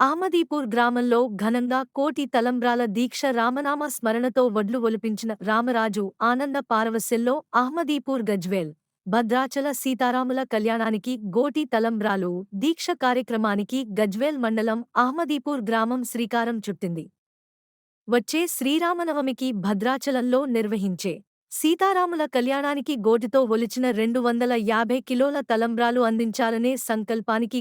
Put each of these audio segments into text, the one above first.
అహ్మదీపూర్ గ్రామంలో ఘనంగా కోటి తలంబ్రాల దీక్ష రామనామ స్మరణతో వడ్లు ఒలిపించిన రామరాజు ఆనంద పారవస్యంలో అహ్మదీపూర్ గజ్వేల్ భద్రాచల సీతారాముల కళ్యాణానికి గోటి తలంబ్రాలు దీక్ష కార్యక్రమానికి గజ్వేల్ మండలం అహ్మదీపూర్ గ్రామం శ్రీకారం చుట్టింది. వచ్చే శ్రీరామనవమికి భద్రాచలంలో నిర్వహించే సీతారాముల కళ్యాణానికి గోటితో ఒలిచిన 250 కిలోల తలంబ్రాలు అందించాలనే సంకల్పానికి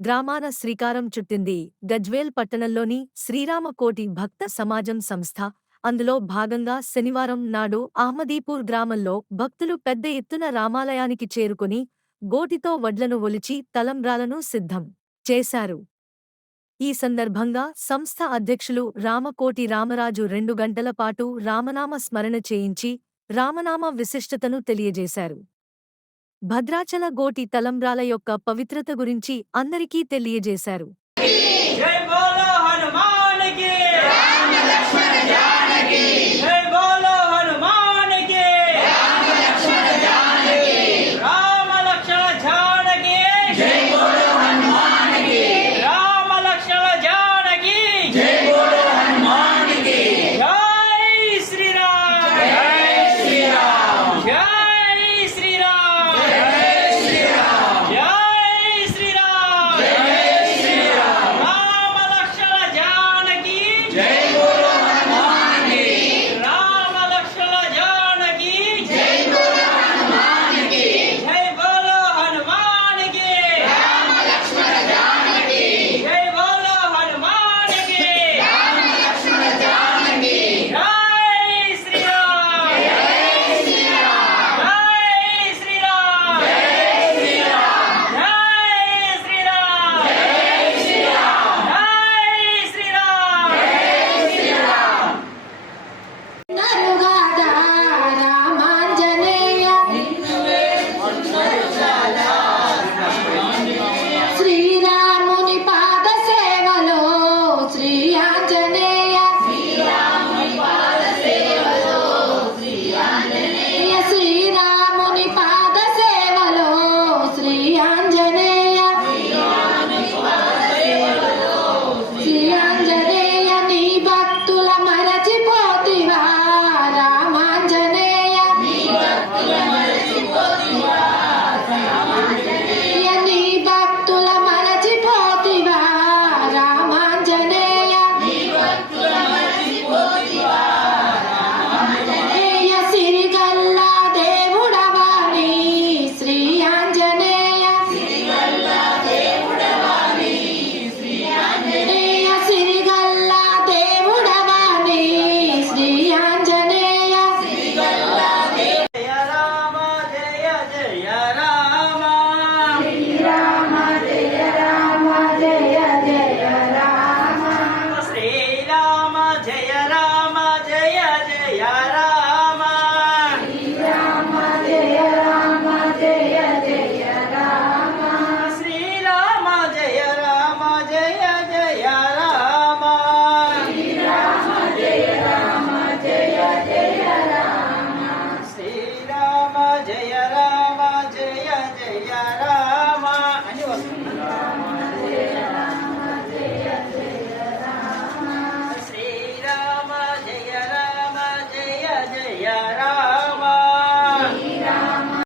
గ్రామాన శ్రీకారం చుట్టింది. గజ్వేల్ పట్టణంలోని శ్రీరామకోటి భక్త సమాజం సంస్థ. అందులో భాగంగా శనివారం నాడు అహ్మదీపూర్ గ్రామంలో భక్తులు పెద్ద ఎత్తున రామాలయానికి చేరుకుని గోటితో వడ్లను ఒలిచి తలంబ్రాలను సిద్ధం చేశారు. ఈ సందర్భంగా సంస్థ అధ్యక్షులు రామకోటి రామరాజు 2 గంటల పాటు రామనామ స్మరణ చేయించి రామనామ విశిష్టతను తెలియజేశారు. భద్రాచల గోటి తలంబ్రాల యొక్క పవిత్రత గురించి అందరికీ తెలియజేశారు.